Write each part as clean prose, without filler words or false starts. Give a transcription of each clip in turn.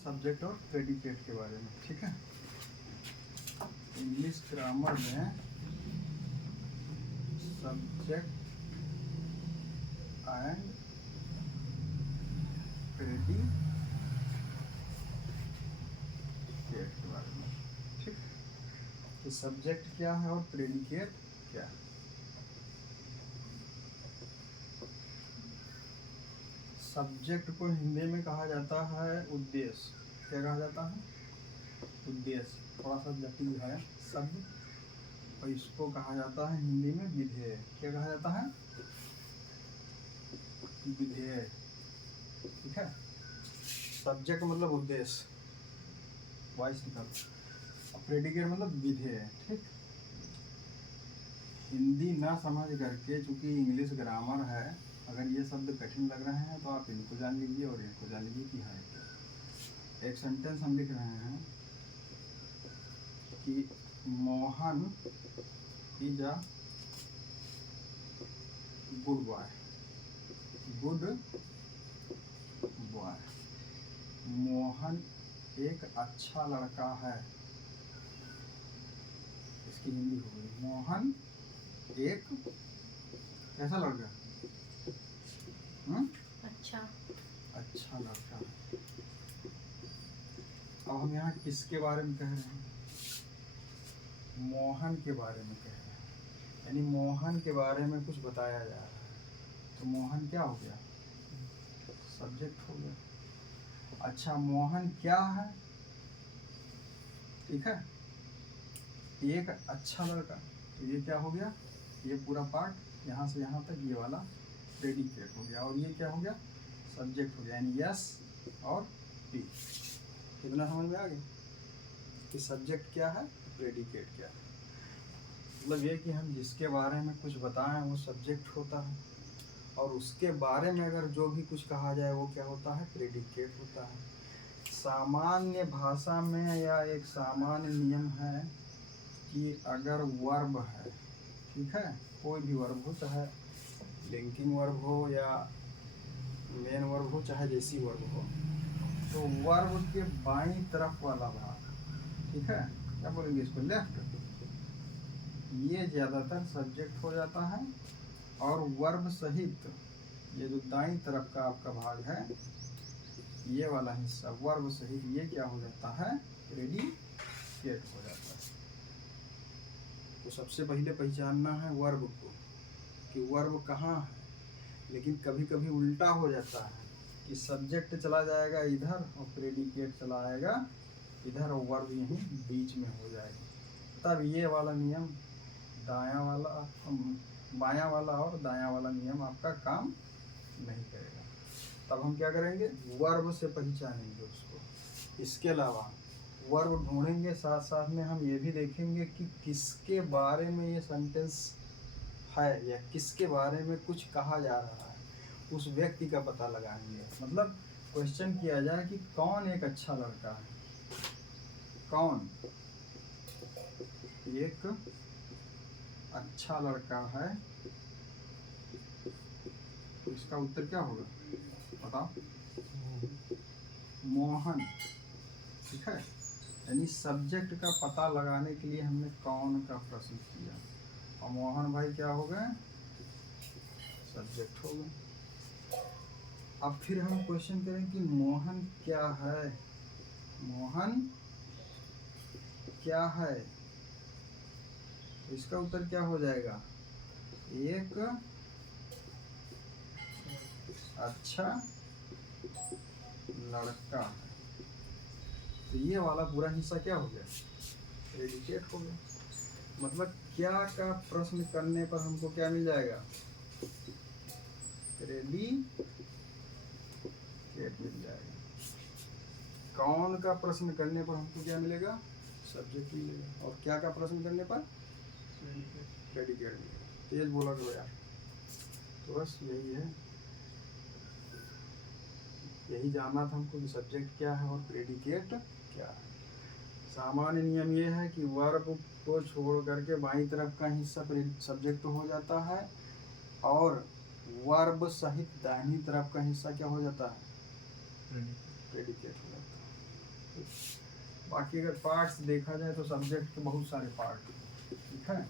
Subject और predicate के बारे में, ठीक है। इंग्लिश ग्रामर में सब्जेक्ट एंड प्रेडिकेट के बारे में, ठीक। कि सब्जेक्ट क्या है और प्रेडिकेट क्या है। सब्जेक्ट को हिंदी में कहा जाता है उद्देश्य। क्या कहा जाता है? उद्देश्य। थोड़ा सा जटिल है शब्द, और इसको कहा जाता है हिंदी में विधेय। क्या कहा जाता है? विधेय, ठीक है। सब्जेक्ट मतलब उद्देश्य, वॉइस निकल। प्रेडिकेट मतलब विधेय, ठीक। हिंदी ना समझ करके, चूंकि इंग्लिश ग्रामर है, अगर ये शब्द कठिन लग रहे हैं तो आप इनको जान लीजिए और इनको जान लीजिए कि है क्या। एक सेंटेंस हम लिख रहे हैं कि Mohan is a good boy. Good boy. Mohan एक अच्छा लड़का है। इसकी हिंदी हो गई, मोहन एक कैसा लड़का? अच्छा लड़का है। अब हम यहाँ किसके बारे में कह रहे हैं? मोहन के बारे में कह रहे हैं, यानी मोहन के बारे में कुछ बताया जा रहा है। तो मोहन क्या हो गया? सब्जेक्ट हो गया। अच्छा, मोहन क्या है? ठीक है, एक अच्छा लड़का। तो ये क्या हो गया? ये पूरा पार्ट यहाँ से यहाँ तक ये वाला प्रेडिकेट हो गया, और ये क्या हो गया? सब्जेक्ट हो गया, यानी यस और पी। कितना समझ में आ गया कि सब्जेक्ट क्या है, प्रेडिकेट क्या है। मतलब ये कि हम जिसके बारे में कुछ बताएं वो सब्जेक्ट होता है, और उसके बारे में अगर जो भी कुछ कहा जाए वो क्या होता है? प्रेडिकेट होता है। सामान्य भाषा में या एक सामान्य नियम है कि अगर वर्ब है, ठीक है, कोई भी वर्ब हो, चाहे लिंकिंग वर्ब हो या मेन वर्ब हो, चाहे जैसी वर्ब हो, तो वर्ब के बाईं तरफ वाला भाग, ठीक है, क्या बोलेंगे इसको? लेफ्ट। ये ज़्यादातर सब्जेक्ट हो जाता है, और वर्ब सहित ये जो दाईं तरफ का आपका भाग है, ये वाला हिस्सा वर्ब सहित ये क्या हो जाता है? प्रेडिकेट हो जाता है। तो सबसे पहले पहचानना है वर्ब को, कि वर्ब कहाँ है। लेकिन कभी कभी उल्टा हो जाता है कि सब्जेक्ट चला जाएगा इधर और प्रेडिकेट चला आएगा इधर, और वर्ब यहीं बीच में हो जाएगा। तब ये वाला नियम दायां वाला, बायां वाला और दायां वाला नियम आपका काम नहीं करेगा। तब हम क्या करेंगे? वर्ब से पहचानेंगे उसको। इसके अलावा वर्ब ढूंढेंगे, साथ साथ में हम ये भी देखेंगे कि किसके बारे में ये सेंटेंस है, या किसके बारे में कुछ कहा जा रहा है, उस व्यक्ति का पता लगाएंगे। मतलब क्वेश्चन किया जाए कि कौन एक अच्छा लड़का है, कौन एक अच्छा लड़का है, तो इसका उत्तर क्या होगा? बताओ। मोहन, ठीक है। यानी सब्जेक्ट का पता लगाने के लिए हमने कौन का प्रश्न किया, और मोहन भाई क्या हो गए? सब्जेक्ट हो गए। अब फिर हम क्वेश्चन करें कि मोहन क्या है। मोहन क्या है, तो इसका उत्तर क्या हो जाएगा? एक अच्छा लड़का है। तो ये वाला पूरा हिस्सा क्या हो गया? प्रेडिकेट हो गया। मतलब क्या का प्रश्न करने पर हमको क्या मिल जाएगा? प्रेडिकेट मिल जाएगा। कौन का प्रश्न करने पर हमको क्या मिलेगा? सब्जेक्ट मिलेगा। और क्या का प्रश्न करने पर? प्रेडिकेट मिलेगा। तेज बोला करो यार। तो बस यही है, यही जानना था हमको कि सब्जेक्ट क्या है और प्रेडिकेट क्या है। सामान्य नियम ये है कि वर्ब को छोड़ करके बाईं तरफ का हिस्सा सब्जेक्ट हो जाता है, और वर्ब सहित दाहिनी तरफ का हिस्सा क्या हो जाता है? प्रेडिकेट हो जाता है। बाकी अगर पार्ट्स देखा जाए तो सब्जेक्ट के बहुत सारे पार्ट, ठीक है।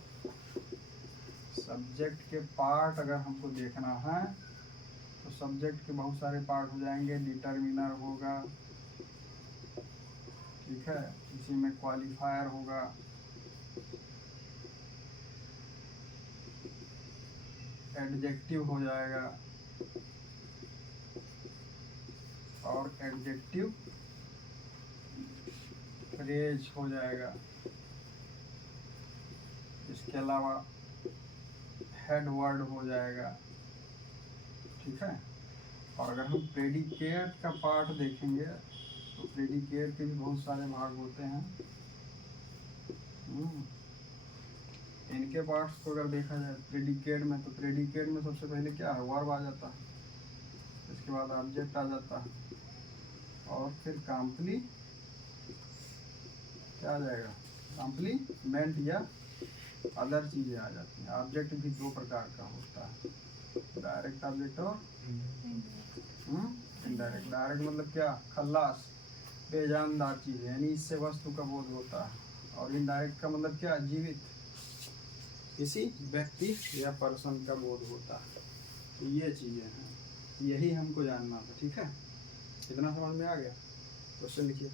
सब्जेक्ट के पार्ट अगर हमको देखना है तो सब्जेक्ट के बहुत सारे पार्ट हो जाएंगे। डिटर्मिनर होगा, ठीक है, इसी में क्वालिफायर होगा, एडजेक्टिव हो जाएगा और एडजेक्टिव फ्रेज हो जाएगा। इसके अलावा हेड वर्ड हो जाएगा, ठीक है। और अगर हम प्रेडिकेट का पार्ट देखेंगे तो प्रेडिकेट के भी बहुत सारे भाग होते हैं। इनके पार्ट्स को अगर देखा जाए प्रेडिकेट में, तो प्रेडिकेट में सबसे पहले क्या है, वर्ब आ जाता है, इसके बाद ऑब्जेक्ट आ जाता है, और फिर कॉम्प्ली क्या आ जाएगा, कॉम्प्लीमेंट या अदर चीज़ें आ जाती हैं। ऑब्जेक्ट भी दो प्रकार का होता है, डायरेक्ट ऑब्जेक्ट और इनडायरेक्ट। डायरेक्ट मतलब क्या, खल्लास, बेजानदार चीज़, यानी इससे वस्तु का बोध होता है। और इनडायरेक्ट का मतलब क्या, जीवित, किसी व्यक्ति या पर्सन का बोध होता है। तो ये चीज़ें हैं, यही हमको जानना था, ठीक है। इतना समझ में आ गया। क्वेश्चन लिखिए।